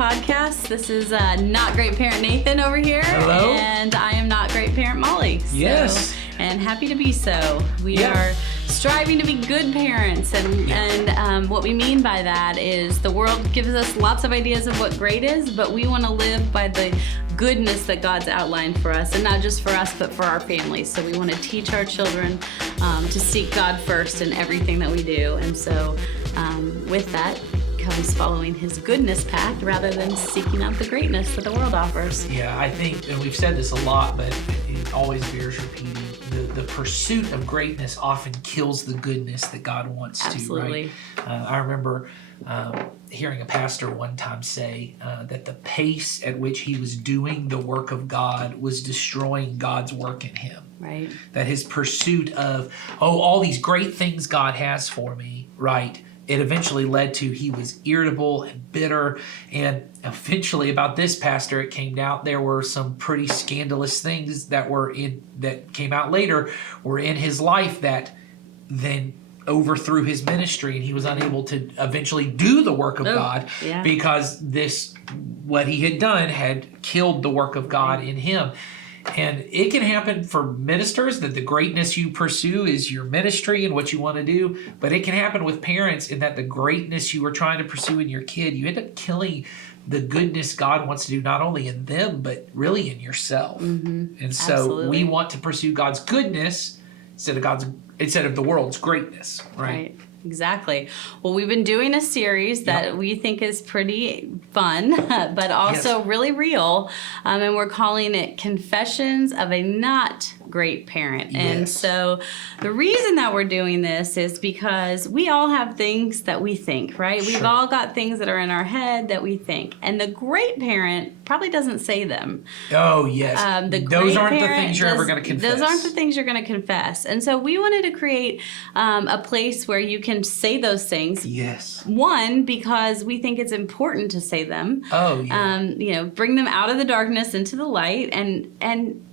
podcast. This is Not Great Parent Nathan over here. Hello. And I am Not Great Parent Molly. Yes. And happy to be so. We are striving to be good parents. And what we mean by that is the world gives us lots of ideas of what great is, but we want to live by the goodness that God's outlined for us, and not just for us, but for our families. So we want to teach our children to seek God first in everything that we do. And so with that comes following his goodness path rather than seeking out the greatness that the world offers. Yeah, I think, and we've said this a lot, but it always bears repeating, the pursuit of greatness often kills the goodness that God wants Absolutely. to, right? I remember hearing a pastor one time say that the pace at which he was doing the work of God was destroying God's work in him. Right. That his pursuit of, all these great things God has for me, right? It eventually led to he was irritable and bitter. And eventually, about this pastor, it came out there were some pretty scandalous things that came out later were in his life that then overthrew his ministry, and he was unable to eventually do the work of God because what he had done had killed the work of God in him. And it can happen for ministers that the greatness you pursue is your ministry and what you want to do. But it can happen with parents in that the greatness you were trying to pursue in your kid, you end up killing the goodness God wants to do not only in them, but really in yourself. Mm-hmm. And so we want to pursue God's goodness instead of the world's greatness, right? Exactly. Well, we've been doing a series that we think is pretty fun, but also really real. And we're calling it Confessions of a Not Great Parent. And so the reason that we're doing this is because we all have things that we think, right? We've all got things that are in our head that we think. And the great parent probably doesn't say them. Oh, yes. Those aren't the things you're ever going to confess. Those aren't the things you're going to confess. And so we wanted to create a place where you can say those things. Yes. One, because we think it's important to say them. Oh, yeah. Bring them out of the darkness into the light, and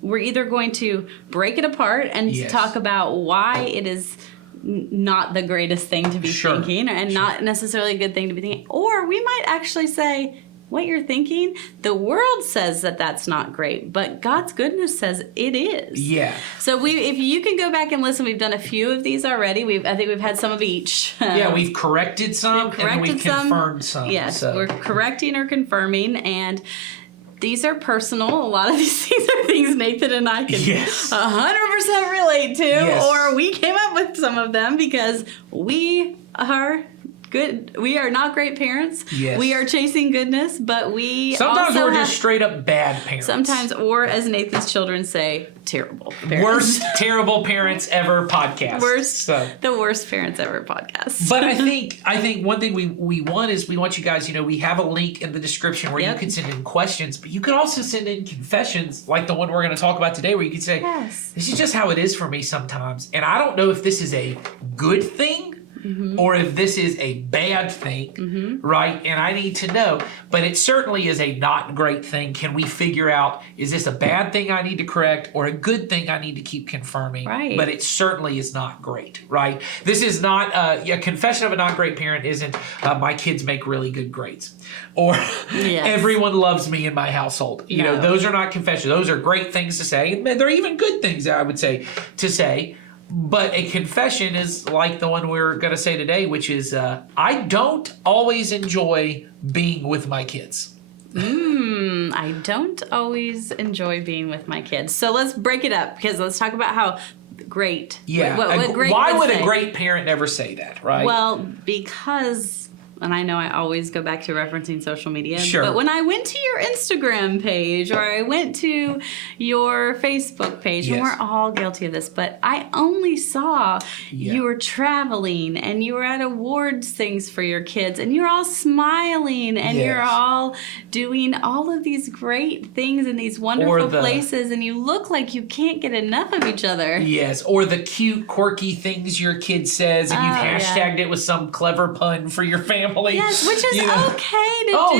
we're either going to break it apart and talk about why it is not the greatest thing to be thinking and not necessarily a good thing to be thinking, or we might actually say, what you're thinking, the world says that that's not great, but God's goodness says it is. Yeah. So if you can go back and listen, we've done a few of these already. I think we've had some of each. We've corrected some and we've confirmed some. Yes, we're correcting or confirming, and these are personal. A lot of these things are things Nathan and I can 100% relate to, or we came up with some of them because we are good. We are not great parents. Yes. We are chasing goodness, but sometimes we're just straight up bad parents. Sometimes, or as Nathan's children say, terrible parents. Worst terrible parents ever podcast. The worst parents ever podcast. But I think one thing we want is we want you guys, we have a link in the description where you can send in questions, but you can also send in confessions like the one we're going to talk about today, where you can say, this is just how it is for me sometimes. And I don't know if this is a good thing or if this is a bad thing, right? And I need to know, but it certainly is a not great thing. Can we figure out, is this a bad thing I need to correct or a good thing I need to keep confirming? Right. But it certainly is not great, right? This is not, a confession of a not great parent isn't my kids make really good grades or everyone loves me in my household. Those are not confessions. Those are great things to say. And they're even good things, I would say, to say. But a confession is like the one we're going to say today, which is I don't always enjoy being with my kids. I don't always enjoy being with my kids. So let's break it up, because let's talk about how great. Yeah. What great why would a great parent never say that, right? Well, because... And I know I always go back to referencing social media. Sure. But when I went to your Instagram page or I went to your Facebook page, and we're all guilty of this, but I only saw you were traveling and you were at awards things for your kids and you're all smiling and you're all doing all of these great things in these wonderful places, and you look like you can't get enough of each other. Yes. Or the cute, quirky things your kid says and you've hashtagged it with some clever pun for your family. Yes, which is okay to do. Oh,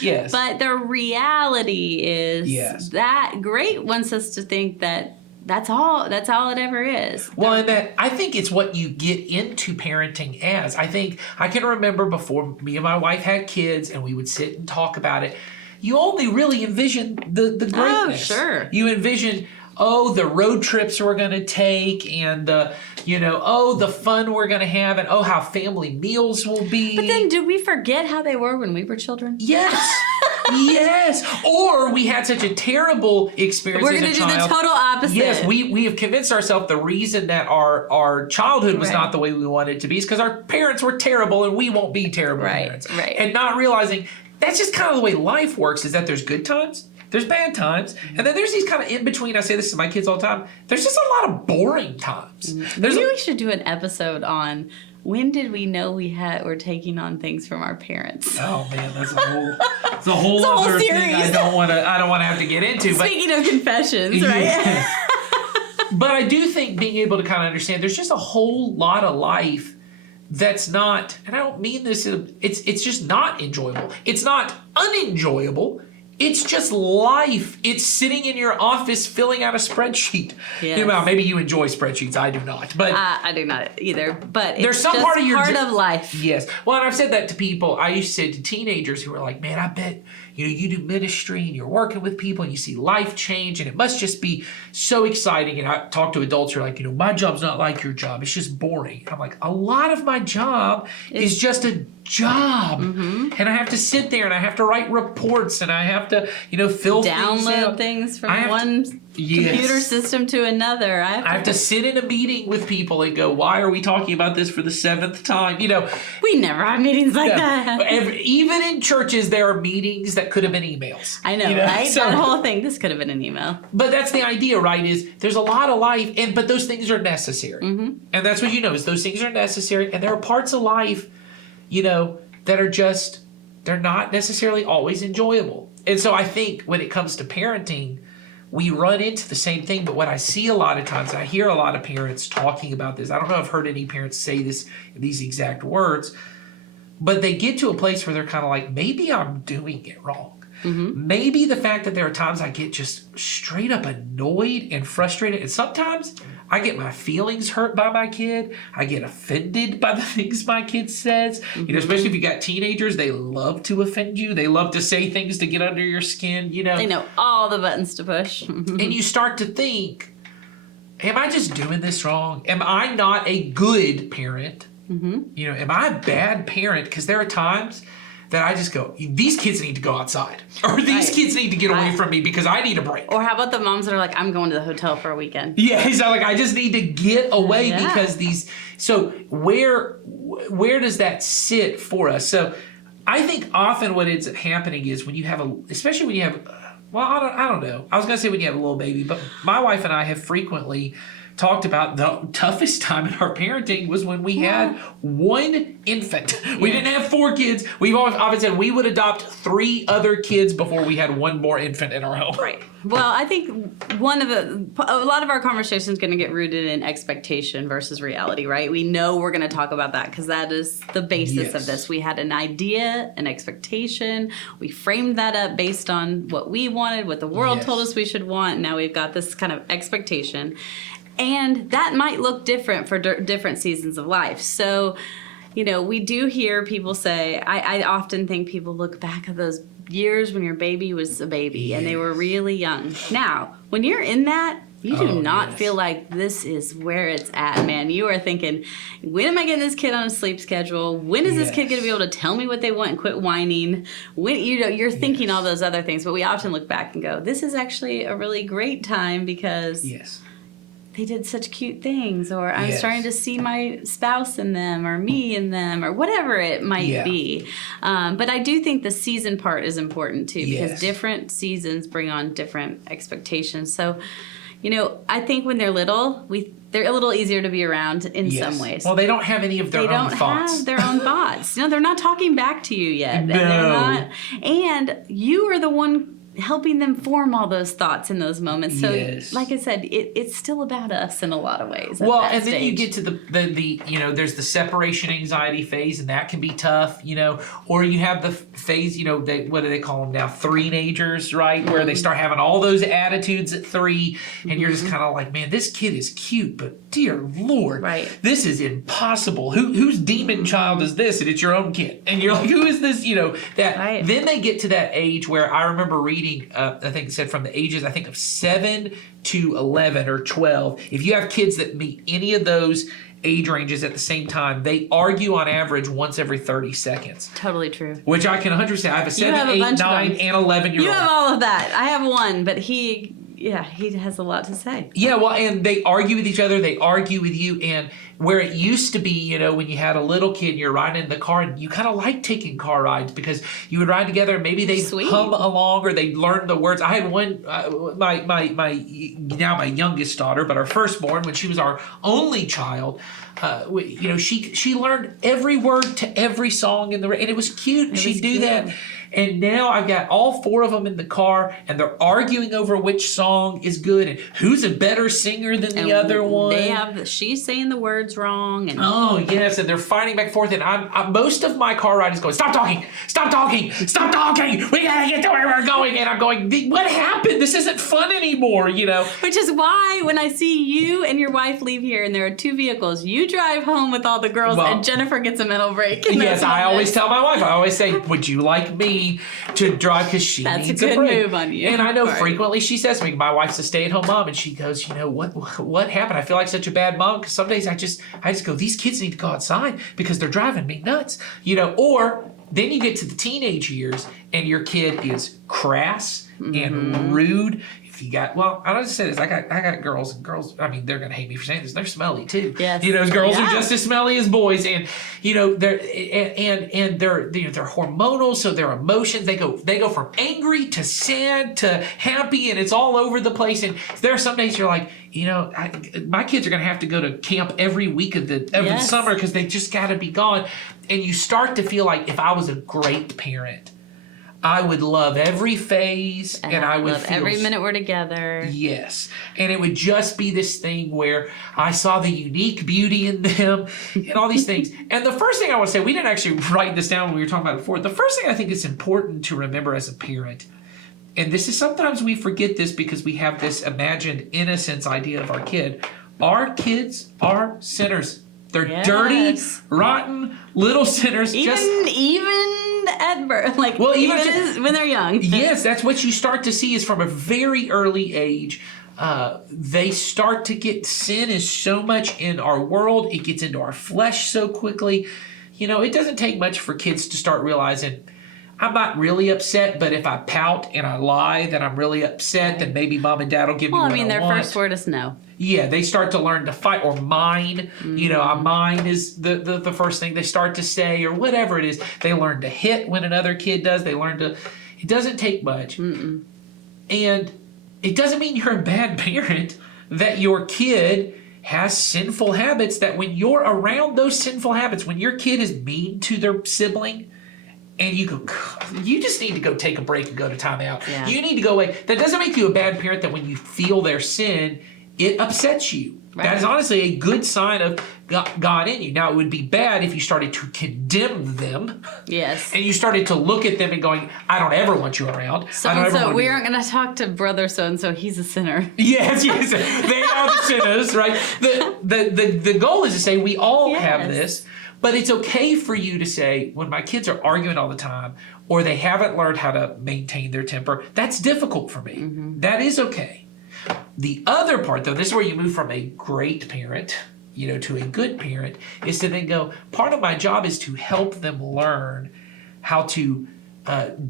yes. But the reality is that great wants us to think that that's all it ever is. Well, and that I think it's what you get into parenting as. I think I can remember before me and my wife had kids and we would sit and talk about it. You only really envision the greatness. Oh, sure. You envision, the road trips we're going to take and the fun we're going to have and how family meals will be. But then did we forget how they were when we were children? Yes. Yes. Or we had such a terrible experience We're as a going to do child. the total opposite. Yes, we have convinced ourselves the reason that our childhood was not the way we wanted it to be is because our parents were terrible and we won't be terrible parents. Right. And not realizing that's just kind of the way life works, is that there's good times, there's bad times, and then there's these kind of in between. I say this to my kids all the time. There's just a lot of boring times. Maybe we should do an episode on when did we know we're taking on things from our parents. Oh man, that's a whole other series. thing I don't want to have to get into. Speaking of confessions, right? Yeah. But I do think being able to kind of understand there's just a whole lot of life that's not, and I don't mean this, it's just not enjoyable. It's not unenjoyable. It's just life. It's sitting in your office filling out a spreadsheet. Yes. Maybe you enjoy spreadsheets. I do not. But I do not either. But there's it's some just part of of life. Yes. Well, and I've said that to people. I used to say to teenagers who are like, man, I bet you do ministry and you're working with people and you see life change and it must just be so exciting. And I talk to adults who are like, my job's not like your job. It's just boring. And I'm like, a lot of my job is just a job. And I have to sit there and I have to write reports and I have to, fill download things from one computer system to another. I have to sit in a meeting with people and go, why are we talking about this for the 7th time? We never have meetings like that. Even in churches, there are meetings that could have been emails. I know, right? So, that whole thing, this could have been an email. But that's the idea, right? Is there's a lot of life, but those things are necessary. And that's what is those things are necessary. And there are parts of life, that are just, they're not necessarily always enjoyable. And so I think when it comes to parenting, we run into the same thing. But what I see a lot of times, and I hear a lot of parents talking about this, I don't know if I've heard any parents say these exact words, but they get to a place where they're kind of like, maybe I'm doing it wrong. Maybe the fact that there are times I get just straight up annoyed and frustrated, and sometimes I get my feelings hurt by my kid. I get offended by the things my kid says. Especially if you got teenagers, they love to offend you. They love to say things to get under your skin. They know all the buttons to push. And you start to think, am I just doing this wrong? Am I not a good parent? Am I a bad parent? Because there are times that I just go, these kids need to go outside. Or these kids need to get away from me because I need a break. Or how about the moms that are like, I'm going to the hotel for a weekend. Yeah, so I just need to get away because so where does that sit for us? So I think often what ends up happening is when you have especially when you have, I don't know. I was going to say when you have a little baby, but my wife and I have frequently talked about the toughest time in our parenting was when we had one infant. We didn't have 4 kids. We've often said we would adopt 3 other kids before we had one more infant in our home. Right. Well, I think a lot of our conversation is going to get rooted in expectation versus reality, right? We know we're going to talk about that because that is the basis of this. We had an idea, an expectation. We framed that up based on what we wanted, what the world told us we should want. Now we've got this kind of expectation. And that might look different for different seasons of life. So, we do hear people say, I often think people look back at those years when your baby was a baby and they were really young. Now, when you're in that, you do not feel like this is where it's at, man. You are thinking, when am I getting this kid on a sleep schedule? When is this kid going to be able to tell me what they want and quit whining? When you're thinking all those other things. But we often look back and go, this is actually a really great time because they did such cute things, or I'm starting to see my spouse in them, or me in them, or whatever it might be. But I do think the season part is important too, because different seasons bring on different expectations. So, I think when they're little, they're a little easier to be around in some ways. Well, they don't have any of their own thoughts. They don't have their own thoughts. They're not talking back to you yet. No. And you are the one helping them form all those thoughts in those moments. So, Yes. like I said, it's still about us in a lot of ways. at Well, that and then you stage. get to the there's the separation anxiety phase, and that can be tough, or you have the phase, what do they call them now? Three-nagers, right? Where they start having all those attitudes at 3, and you're just kind of like, man, this kid is cute, but dear Lord, Right. this is impossible. Whose demon child is this? And it's your own kid. And you're like, who is this? That. Right. Then they get to that age where I remember reading, I think it said from the ages, I think of 7 to 11 or 12. If you have kids that meet any of those age ranges at the same time, they argue on average once every 30 seconds. Totally true. Which I can 100%. I have a 7, have a 8, bunch of 9, them. and 11-year-old. You have all of that. I have one, but he has a lot to say. Yeah, well, and they argue with each other. They argue with you. And where it used to be, when you had a little kid and you're riding in the car, and you kind of like taking car rides because you would ride together and maybe they'd Sweet. hum along or they'd learn the words. I had one, my now my youngest daughter, but our firstborn, when she was our only child, she learned every word to every song and it was cute. And she'd do that. And now I've got all 4 of them in the car, and they're arguing over which song is good and who's a better singer than the other one. She's saying the words wrong, and Oh yes, and they're fighting back and forth. And I'm most of my car ride is going, stop talking, stop talking, stop talking. We gotta get to where we're going. And I'm going, what happened? This isn't fun anymore. which is why when I see you and your wife leave here, and there are 2 vehicles, you drive home with all the girls, Well, and Jennifer gets a mental break. in Yes, those I always moments. tell my wife. I always say, would you like me to drive because she That's needs a good break. move on you. And I know Right. frequently she says to me, my wife's a stay-at-home mom, and she goes, what happened? I feel like such a bad mom because some days I just go, these kids need to go outside because they're driving me nuts, or then you get to the teenage years and your kid is crass and rude. If you got, I don't just say this. I got girls, and girls. I mean, they're gonna hate me for saying this. They're smelly too. Yes. Girls Yeah. are just as smelly as boys, and they're they're hormonal. So their emotions they go from angry to sad to happy, and it's all over the place. And there are some days you're like, my kids are gonna have to go to camp every week of the Yes. summer because they just got to be gone, and you start to feel like if I was a great parent, I would love every phase, and I would love feel every minute we're together. Yes. And it would just be this thing where I saw the unique beauty in them and all these things. And the first thing I want to say, we didn't actually write this down when we were talking about it before. The first thing I think is important to remember as a parent, and this is sometimes we forget this because we have this imagined innocence idea of our kid. Our kids are sinners. They're Yes. dirty, rotten, little sinners. Even at birth, even when they're young. Yes, that's what you start to see is from a very early age. They start to get, sin is so much in our world. It gets into our flesh so quickly. It doesn't take much for kids to start realizing, I'm not really upset, but if I pout and I lie that I'm really upset, then maybe mom and dad will give me what I want. their first word is no. Yeah, they start to learn to fight or mine. Mine is the first thing they start to say or whatever it is. They learn to hit when another kid does. They learn to. It doesn't take much. And it doesn't mean you're a bad parent that your kid has sinful habits, that when you're around those sinful habits, when your kid is mean to their sibling, and you go, you just need to go take a break and go to timeout. Yeah. You need to go away. That doesn't make you a bad parent that when you feel their sin, it upsets you. Right. That is honestly a good sign of God in you. Now, it would be bad if you started to condemn them. Yes. And you started to look at them and going, I don't ever want you around. I don't ever So want we you aren't going to talk to brother so-and-so. He's a sinner. Yes, they are the sinners, right? The goal is to say we all have this, but it's okay for you to say, when my kids are arguing all the time or they haven't learned how to maintain their temper, that's difficult for me. That is okay. The other part, though, this is where you move from a great parent, to a good parent, is to then go, part of my job is to help them learn how to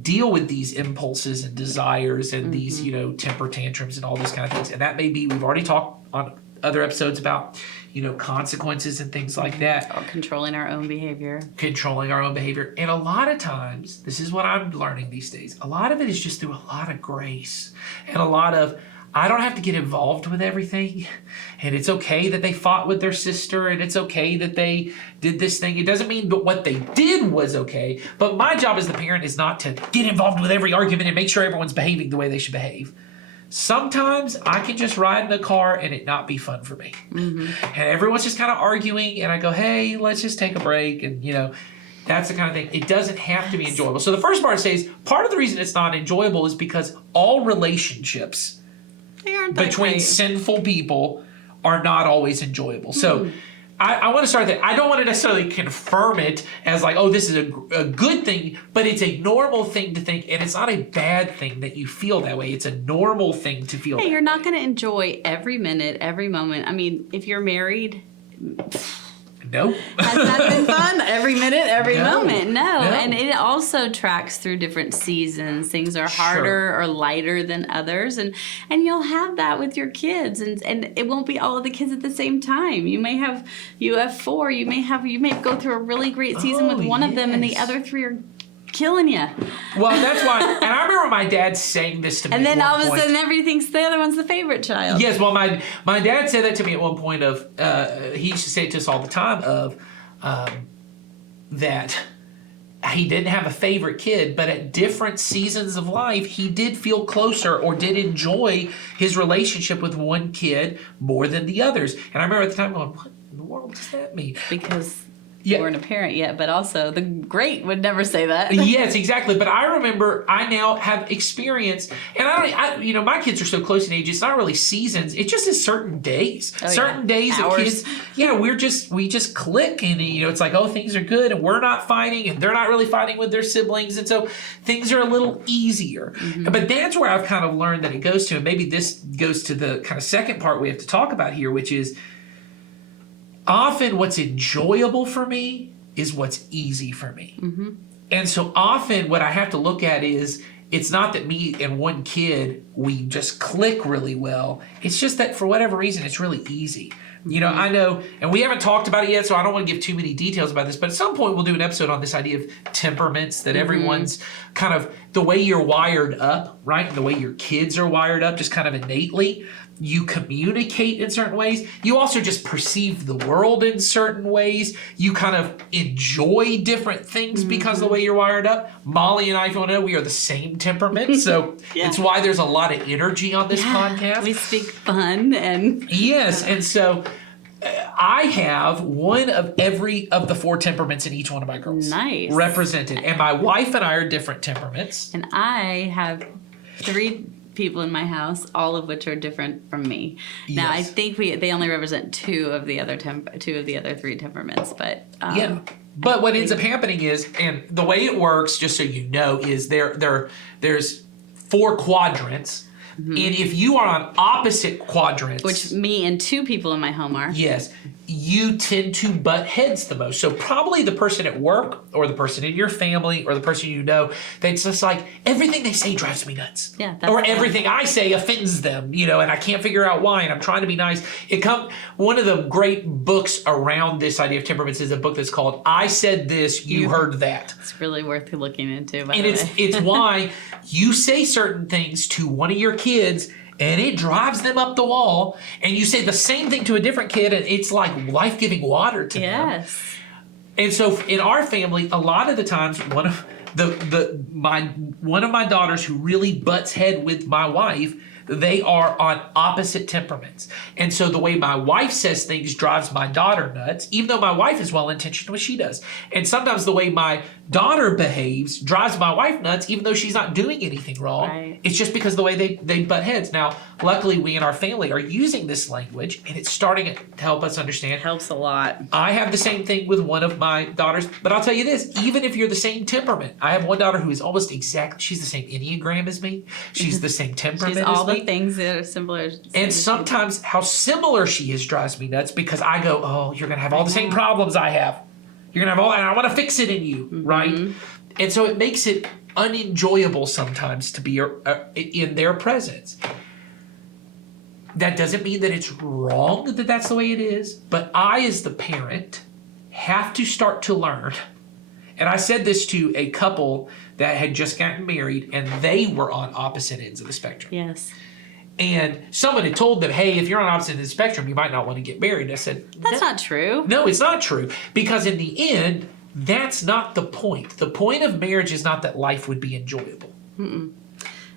deal with these impulses and desires and these, temper tantrums and all those kind of things. And that may be, we've already talked on other episodes about, consequences and things like that. Or controlling our own behavior. Controlling our own behavior. And a lot of times, this is what I'm learning these days, a lot of it is just through a lot of grace and a lot of, I don't have to get involved with everything. And it's okay that they fought with their sister, and it's okay that they did this thing. It doesn't mean that what they did was okay. But my job as the parent is not to get involved with every argument and make sure everyone's behaving the way they should behave. Sometimes I can just ride in the car and it not be fun for me. And everyone's just kind of arguing, and I go, hey, let's just take a break. And, that's the kind of thing. It doesn't have to be enjoyable. So the first part says, part of the reason it's not enjoyable is because all relationships between sinful people are not always enjoyable. So I want to start that. I don't want to necessarily confirm it as like, oh, this is a good thing, but it's a normal thing to think, and it's not a bad thing that you feel that way. It's a normal thing to feel that you're way. not going to enjoy every minute, every moment. I mean, if you're married... Nope. Has that been fun? Every minute, every moment. No. And it also tracks through different seasons. Things are harder or lighter than others. And you'll have that with your kids. And it won't be all of the kids at the same time. You have 4. You may go through a really great season with one of them, and the other 3 are killing you. Well, that's why, and I remember my dad saying this to me. And then all of a sudden, everything's the other one's the favorite child. Yes, well, my dad said that to me at one point. He used to say it to us all the time that he didn't have a favorite kid, but at different seasons of life, he did feel closer or did enjoy his relationship with one kid more than the others. And I remember at the time going, what in the world does that mean? Because you weren't a parent yet, but also the great would never say that. Yes, exactly. But I remember I now have experience, and I my kids are so close in age. It's not really seasons. It just is certain days. Certain days of kids. Yeah, we just click, and it's like, oh, things are good, and we're not fighting, and they're not really fighting with their siblings, and so things are a little easier. But that's where I've kind of learned that it goes to, and maybe this goes to the kind of second part we have to talk about here, which is, often what's enjoyable for me is what's easy for me. And so often what I have to look at is, it's not that me and one kid, we just click really well. It's just that for whatever reason, it's really easy. I know, and we haven't talked about it yet, so I don't want to give too many details about this, but at some point we'll do an episode on this idea of temperaments, that everyone's kind of the way you're wired up, right? And the way your kids are wired up, just kind of innately. You communicate in certain ways. You also just perceive the world in certain ways. You kind of enjoy different things because of the way you're wired up. Molly and I, if you want to know, we are the same temperament. So it's why there's a lot of energy on this podcast. We speak fun and... Yes, and so I have one of every of the 4 temperaments in each one of my girls. Nice. Represented. And my wife and I are different temperaments. And I have 3 people in my house, all of which are different from me. Now, I think they only represent 2 of the other 3 temperaments, but But what ends up happening is, and the way it works, just so you know, is there's 4 quadrants. And if you are on opposite quadrants, which me and 2 people in my home are, yes, you tend to butt heads the most. So probably the person at work, or the person in your family, or the person that's just like, everything they say drives me nuts. Yeah, or everything I say offends them, and I can't figure out why, and I'm trying to be nice. One of the great books around this idea of temperaments is a book that's called I Said This, You Heard That. It's really worth looking into, by and the way. It's why you say certain things to one of your kids, and it drives them up the wall, and you say the same thing to a different kid, and it's like life-giving water to them. Yes. And so in our family, a lot of the times, one of my daughters who really butts head with my wife, they are on opposite temperaments. And so the way my wife says things drives my daughter nuts, even though my wife is well-intentioned what she does. And sometimes the way my daughter behaves drives my wife nuts, even though she's not doing anything wrong. Right. It's just because of the way they butt heads. Now, luckily, we in our family are using this language, and it's starting to help us understand. Helps a lot. I have the same thing with one of my daughters, but I'll tell you this, even if you're the same temperament, I have one daughter who is almost exactly, she's the same Enneagram as me. She's the same temperament She's as all me. the things that are similar. And sometimes how similar she is drives me nuts, because I go, oh, you're going to have all the same problems I have. You're going to have all, and I want to fix it in you, right? And so it makes it unenjoyable sometimes to be in their presence. That doesn't mean that it's wrong that that's the way it is, but I, as the parent, have to start to learn. And I said this to a couple that had just gotten married, and they were on opposite ends of the spectrum. Yes. And someone had told them, hey, if you're on opposite ends of the spectrum, you might not want to get married. I said, That's not true. no, it's not true. Because in the end, that's not the point. The point of marriage is not that life would be enjoyable.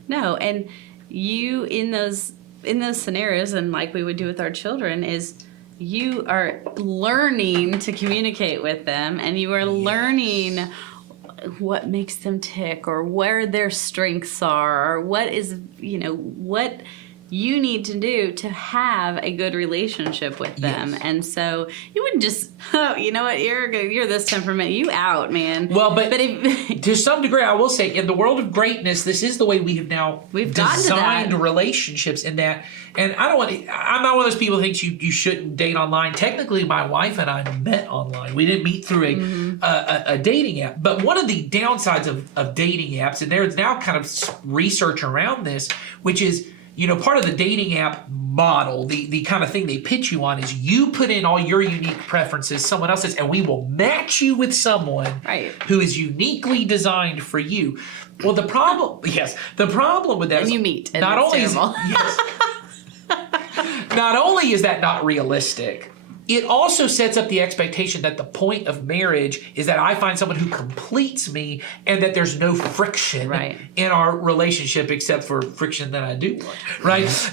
No, and you in those scenarios, and like we would do with our children, is you are learning to communicate with them, and you are learning what makes them tick, or where their strengths are, or what is, what you need to do to have a good relationship with them. Yes. And so you wouldn't just, you know what, you're this temperament, you out, man. Well, but if, to some degree, I will say, in the world of greatness, this is the way we have now We've gotten to designed that. relationships in that. And I'm not one of those people who thinks you shouldn't date online. Technically, my wife and I met online. We didn't meet through a dating app. But one of the downsides of dating apps, and there's now kind of research around this, which is, part of the dating app model, the kind of thing they pitch you on is you put in all your unique preferences, someone else's, and we will match you with someone who is uniquely designed for you. Well, the problem with that and is you meet, and not it's only terrible. not only is that not realistic, it also sets up the expectation that the point of marriage is that I find someone who completes me and that there's no friction in our relationship except for friction that I do want, right?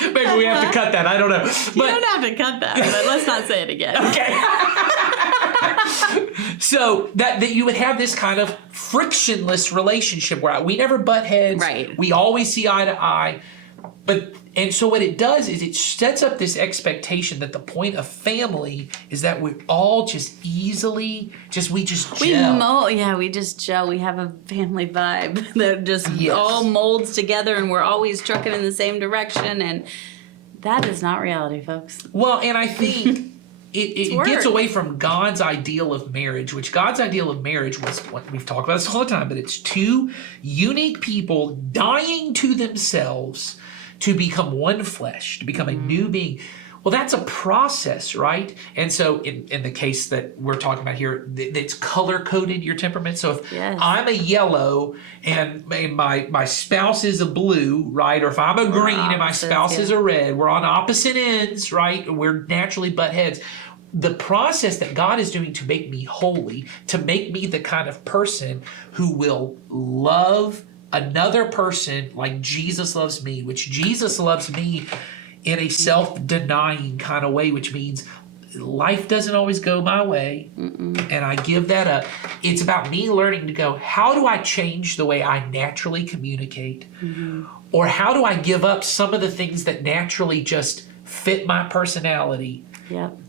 Maybe we have to cut that. I don't know. You don't have to cut that, but let's not say it again. Okay. So that you would have this kind of frictionless relationship where we never butt heads. Right. We always see eye to eye. And so what it does is it sets up this expectation that the point of family is that we're all just easily, we just gel. We just gel. We have a family vibe that just Yes. all molds together, and we're always trucking in the same direction. And that is not reality, folks. Well, and I think it gets work. away from God's ideal of marriage, which God's ideal of marriage was what we've talked about this all the time, but it's two unique people dying to themselves to become one flesh, to become a new being. Well, that's a process, right? And so in the case that we're talking about here, it's color-coded, your temperament. So if I'm a yellow and my spouse is a blue, right? Or if I'm a green and my spouse is a red, we're on opposite ends, right? We're naturally butt heads. The process that God is doing to make me holy, to make me the kind of person who will love another person like Jesus loves me, which Jesus loves me in a self-denying kind of way, which means life doesn't always go my way, and I give that up. It's about me learning to go, how do I change the way I naturally communicate? Or how do I give up some of the things that naturally just fit my personality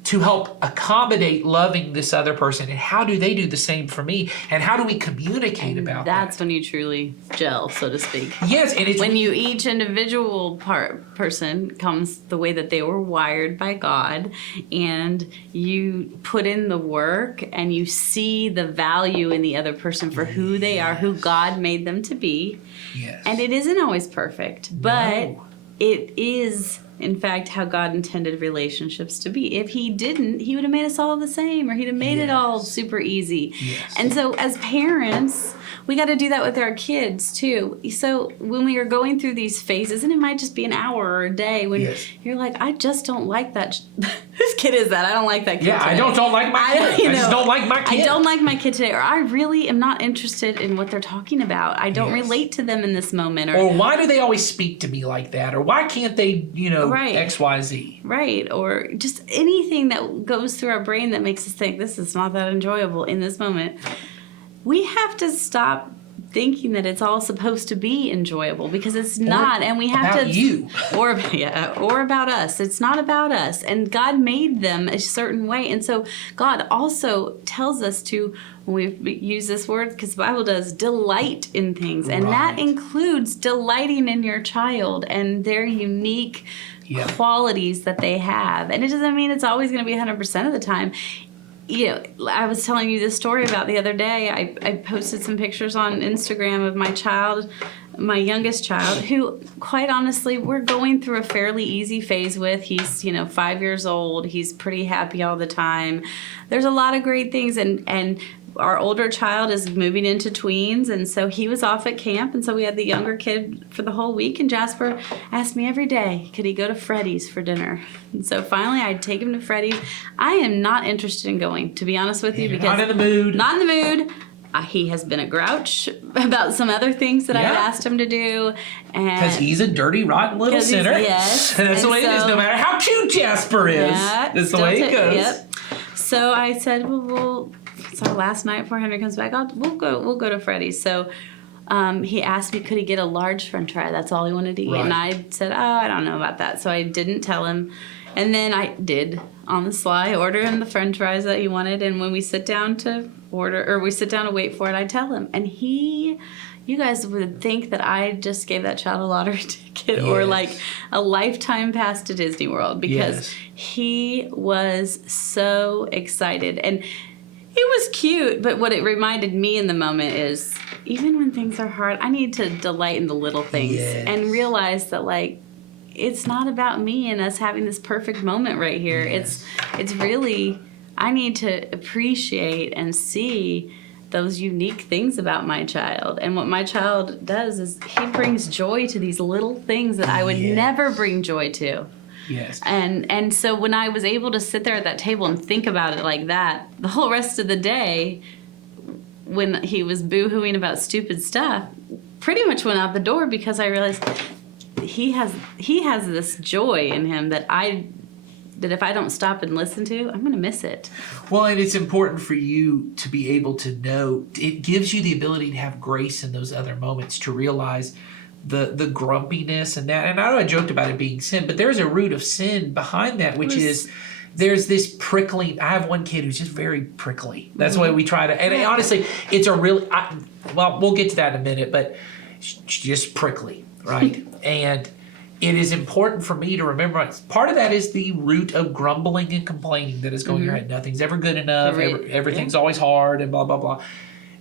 to help accommodate loving this other person? And how do they do the same for me? And how do we communicate about that? That's when you truly gel, so to speak. Yes, and it's when you each individual person comes the way that they were wired by God, and you put in the work and you see the value in the other person for who they are, who God made them to be. Yes. And it isn't always perfect, but it is, in fact, how God intended relationships to be. If he didn't, he would have made us all the same, or he'd have made it all super easy. Yes. And so as parents, we got to do that with our kids too. So when we are going through these phases, and it might just be an hour or a day when you're like, I just don't like that. Whose kid is that? I don't like that kid today. I don't like my kid. I just don't like my kid. I don't like my kid today. Or I really am not interested in what they're talking about. I don't relate to them in this moment. Or why do they always speak to me like that? Or why can't they, X, Y, Z? Right. Or just anything that goes through our brain that makes us think this is not that enjoyable in this moment. We have to stop thinking that it's all supposed to be enjoyable, because it's not. And we have about you. Or about us. It's not about us. And God made them a certain way. And so God also tells us to, we use this word because the Bible does, delight in things. And that includes delighting in your child and their unique qualities that they have. And it doesn't mean it's always going to be 100% of the time. I was telling you this story about the other day. I posted some pictures on Instagram of my child, my youngest child, who, quite honestly, we're going through a fairly easy phase with. He's, 5 years old. He's pretty happy all the time. There's a lot of great things, and our older child is moving into tweens, and so he was off at camp, and so we had the younger kid for the whole week, and Jasper asked me every day, could he go to Freddy's for dinner? And so finally I'd take him to Freddy's. I am not interested in going, to be honest with you, You're because not in the mood. Not in the mood. He has been a grouch about some other things that I've asked him to do. Because he's a dirty, rotten little sinner. Yes. That's the way it is, no matter how cute Jasper is. Yeah, That's the way it goes. Yep. So I said, well, it's our last night before Henry comes back. We'll go to Freddy's. So he asked me, could he get a large French fry? That's all he wanted to eat. Right. And I said, I don't know about that. So I didn't tell him. And then I did, on the sly, order him the French fries that he wanted. And when we sit down to wait for it, I tell him. And you guys would think that I just gave that child a lottery ticket or like a lifetime pass to Disney World, because he was so excited. And it was cute, but what it reminded me in the moment is, even when things are hard, I need to delight in the little things and realize that, like, it's not about me and us having this perfect moment right here. It's really, I need to appreciate and see those unique things about my child. And what my child does is he brings joy to these little things that I would never bring joy to. Yes. And so when I was able to sit there at that table and think about it like that, the whole rest of the day, when he was boo-hooing about stupid stuff, pretty much went out the door, because I realized he has this joy in him that if I don't stop and listen to, I'm going to miss it. Well, and it's important for you to be able to know, it gives you the ability to have grace in those other moments, to realize the grumpiness and that. And I know I joked about it being sin, but there's a root of sin behind that, which is there's this prickling. I have one kid who's just very prickly. That's why we try to, and honestly, it's a really, well, we'll get to that in a minute, but she's just prickly, right? And it is important for me to remember, part of that is the root of grumbling and complaining that is going in your head. Nothing's ever good enough. Everything's always hard and blah, blah, blah.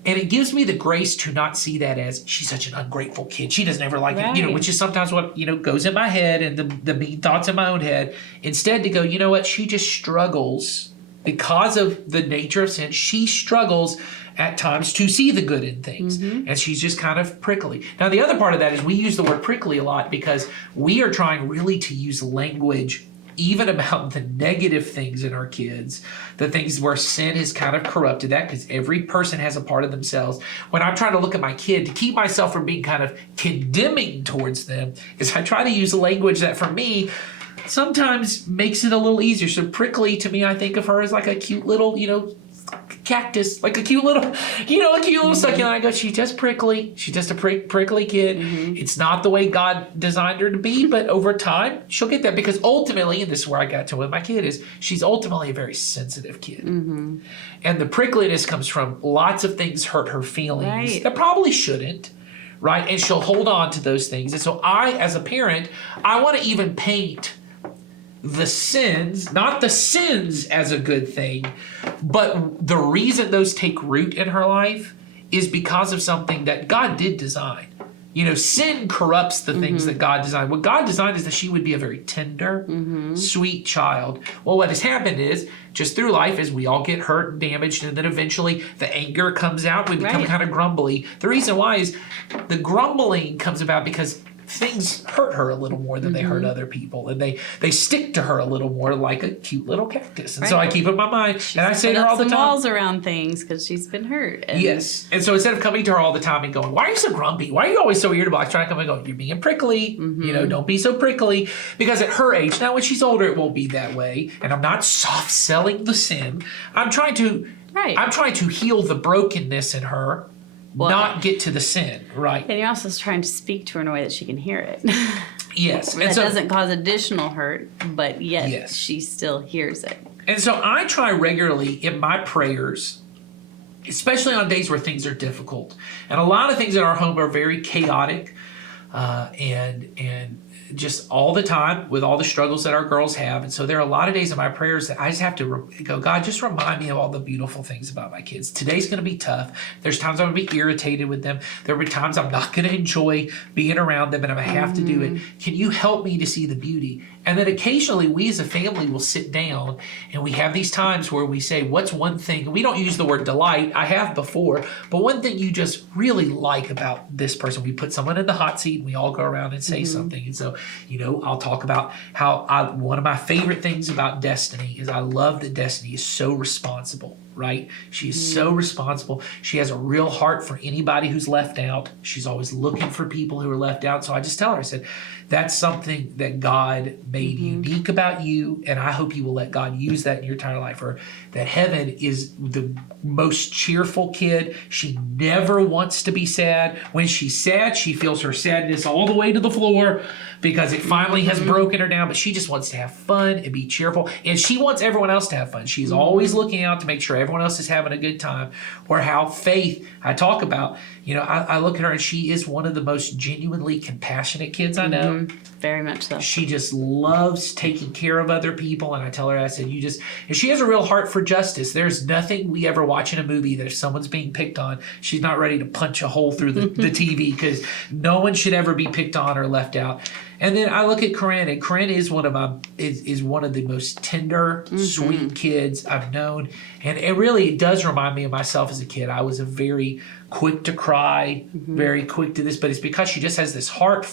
And it gives me the grace to not see that as, she's such an ungrateful kid. She doesn't ever like it, which is sometimes what, goes in my head and the mean thoughts in my own head. Instead to go, you know what? She just struggles because of the nature of sin. She struggles at times to see the good in things. And she's just kind of prickly. Now, the other part of that is we use the word prickly a lot because we are trying really to use language even about the negative things in our kids, the things where sin has kind of corrupted that, because every person has a part of themselves. When I'm trying to look at my kid, to keep myself from being kind of condemning towards them, is I try to use language that for me sometimes makes it a little easier. So prickly, to me, I think of her as like a cute little, cactus, like a cute little, succulent. I go, she's just prickly. She's just a prickly kid. It's not the way God designed her to be, but over time, she'll get that, because ultimately, and this is where I got to with my kid, is she's ultimately a very sensitive kid. And the prickliness comes from lots of things hurt her feelings that probably shouldn't, right? And she'll hold on to those things. And so I, as a parent, I want to even paint the sins, not the sins as a good thing, but the reason those take root in her life is because of something that God did design. Sin corrupts the things that God designed. What God designed is that she would be a very tender, sweet child. Well, what has happened is, just through life, as we all get hurt and damaged, and then eventually the anger comes out, we become kind of grumbly. The reason why is the grumbling comes about because things hurt her a little more than they hurt other people, and they stick to her a little more like a cute little cactus. And so I keep it in my mind, and I say to her all the time, walls around things because she's been hurt. Yes. And so instead of coming to her all the time and going, why are you so grumpy? Why are you always so irritable? I try to come and go, you're being prickly. Don't be so prickly. Because at her age, now when she's older, it won't be that way. And I'm not soft selling the sin. I'm trying to heal the brokenness in her. Not get to the sin, right? And you're also trying to speak to her in a way that she can hear it. Yes. That doesn't cause additional hurt, but yet she still hears it. And so I try regularly in my prayers, especially on days where things are difficult. And a lot of things in our home are very chaotic and just all the time with all the struggles that our girls have. And so there are a lot of days in my prayers that I just have to go, God, just remind me of all the beautiful things about my kids. Today's going to be tough. There's times I'm going to be irritated with them. There will be times I'm not going to enjoy being around them and I'm going to have to do it. Can you help me to see the beauty? And then occasionally we as a family will sit down and we have these times where we say, what's one thing? We don't use the word delight. I have before, but one thing you just really like about this person. We put someone in the hot seat and we all go around and say something. And so, I'll talk about how one of my favorite things about Destiny is I love that Destiny is so responsible, right? She is so responsible. She has a real heart for anybody who's left out. She's always looking for people who are left out. So I just tell her, I said, that's something that God made unique about you, and I hope you will let God use that in your entire life. Or that Heaven is the most cheerful kid. She never wants to be sad. When she's sad, she feels her sadness all the way to the floor because it finally has broken her down, but she just wants to have fun and be cheerful, and she wants everyone else to have fun. She's always looking out to make sure everyone else is having a good time. Or how Faith, I talk about, I look at her and she is one of the most genuinely compassionate kids I know. Very much so. She just loves taking care of other people, and I tell her, I said, and she has a real heart for justice. There's nothing we ever watch in a movie that if someone's being picked on, she's not ready to punch a hole through the TV, because no one should ever be picked on or left out. And then I look at Corinne, and Corinne is one of the most tender, sweet kids I've known. And it really does remind me of myself as a kid. I was a very quick to cry, very quick to this, but it's because she just has this heart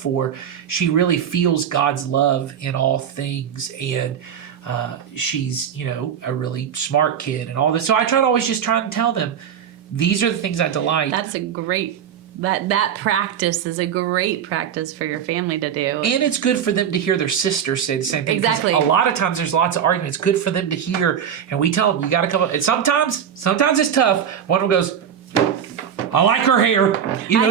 she really feels God's love in all things. And she's, a really smart kid and all this. So I try to always just try and tell them, these are the things I delight. That's a great that practice is a great practice for your family to do. And it's good for them to hear their sisters say the same thing. Exactly. A lot of times there's lots of arguments. Good for them to hear, and we tell them, you got to come up. And sometimes it's tough. One of them goes, I like her hair. Yeah,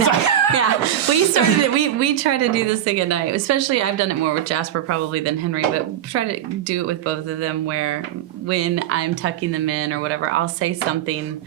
we try to do this thing at night. Especially, I've done it more with Jasper probably than Henry, but try to do it with both of them. Where when I'm tucking them in or whatever, I'll say something.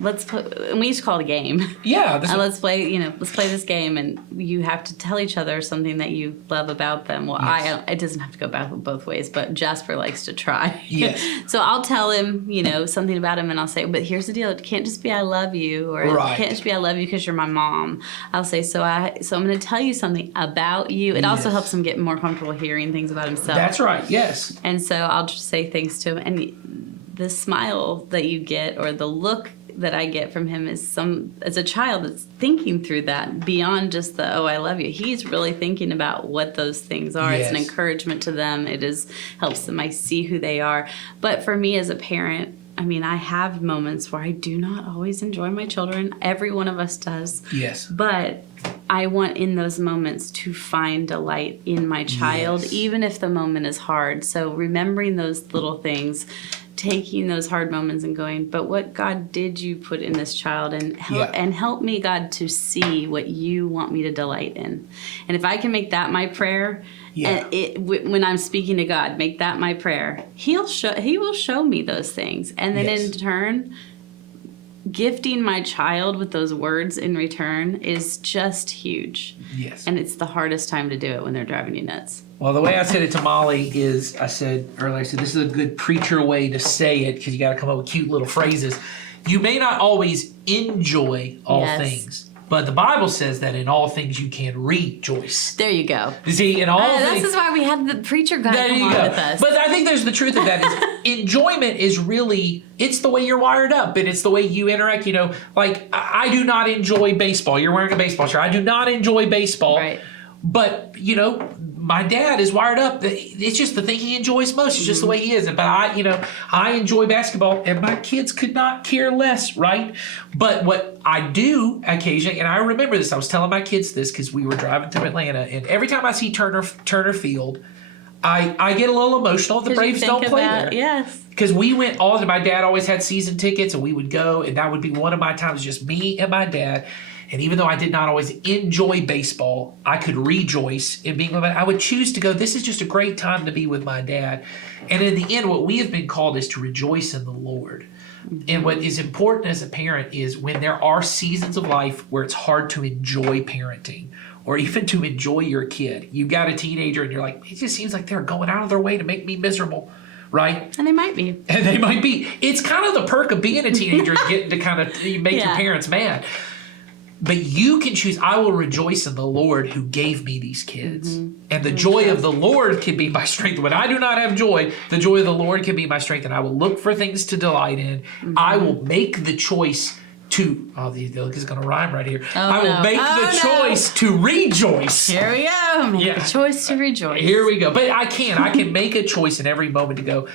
And we used to call it a game. Yeah. Let's play this game, and you have to tell each other something that you love about them. Well, yes. It doesn't have to go both ways, but Jasper likes to try. Yes. So I'll tell him, something about him, and I'll say, but here's the deal. It can't just be I love you, or It can't just be I love you because you're my mom. I'll say, so I'm going to tell you something about you. It also helps him get more comfortable hearing things about himself. That's right, yes. And so I'll just say things to him, and the smile that you get, or the look that I get from him is as a child that's thinking through that beyond just the, oh, I love you. He's really thinking about what those things are. Yes. It's an encouragement to them. Helps them. I see who they are. But for me as a parent, I have moments where I do not always enjoy my children. Every one of us does. Yes. But I want in those moments to find delight in my child, even if the moment is hard. So remembering those little things, taking those hard moments and going, but what God did you put in this child, and help me, God, to see what you want me to delight in. And if I can make that my prayer, when I'm speaking to God, make that my prayer, He will show me those things. And then in turn, gifting my child with those words in return is just huge. Yes. And it's the hardest time to do it when they're driving you nuts. Well, the way I said it to Molly is, I said earlier, this is a good preacher way to say it, because you got to come up with cute little phrases. You may not always enjoy all things, but the Bible says that in all things you can rejoice. There you go. You see, in all things. This is why we had the preacher guy come on with us. But I think there's the truth of that is enjoyment is really, it's the way you're wired up, and it's the way you interact. Like I do not enjoy baseball. You're wearing a baseball shirt. I do not enjoy baseball. Right. But, my dad is wired up. It's just the thing he enjoys most. It's just the way he is. But I enjoy basketball, and my kids could not care less, right? But what I do occasionally, and I remember this, I was telling my kids this because we were driving through Atlanta, and every time I see Turner Field, I get a little emotional if the Braves don't play there. Yes. Because we went my dad always had season tickets, and we would go, and that would be one of my times, just me and my dad. And even though I did not always enjoy baseball, I could rejoice in being with my dad. I would choose to go, this is just a great time to be with my dad. And in the end, what we have been called is to rejoice in the Lord. Mm-hmm. And what is important as a parent is when there are seasons of life where it's hard to enjoy parenting, or even to enjoy your kid. You got a teenager and you're like, it just seems like they're going out of their way to make me miserable, right? And they might be. And they might be. It's kind of the perk of being a teenager and getting to kind of make your parents mad. But you can choose, I will rejoice in the Lord who gave me these kids. And the joy of the Lord can be my strength. When I do not have joy, the joy of the Lord can be my strength. And I will look for things to delight in. I will make the choice to, the look is going to rhyme right here. I will make the choice to rejoice. Here we go. Make the choice to rejoice. Here we go. But I can make a choice in every moment to go,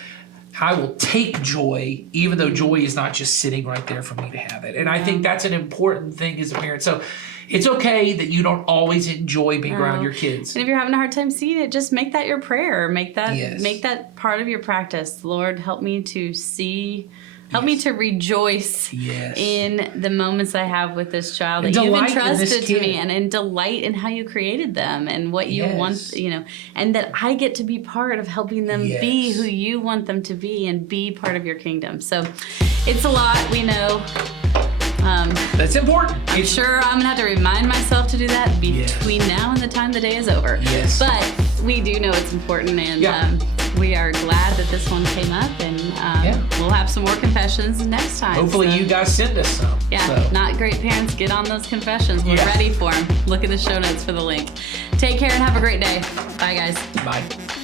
I will take joy, even though joy is not just sitting right there for me to have it. And I think that's an important thing as a parent. So it's okay that you don't always enjoy being around your kids. And if you're having a hard time seeing it, just make that your prayer. Make that part of your practice. Lord, help me to see. Help me to rejoice in the moments I have with this child that you've entrusted to me, and delight in how you created them and what you want, and that I get to be part of helping them be who you want them to be and be part of your kingdom. So it's a lot, we know. That's important. I'm sure I'm going to have to remind myself to do that between now and the time the day is over. Yes. But we do know it's important, and we are glad that this one came up, and we'll have some more confessions next time. Hopefully you guys send us some. Yeah, Not Great Parents, get on those confessions. We're ready for them. Look at the show notes for the link. Take care and have a great day. Bye, guys. Bye.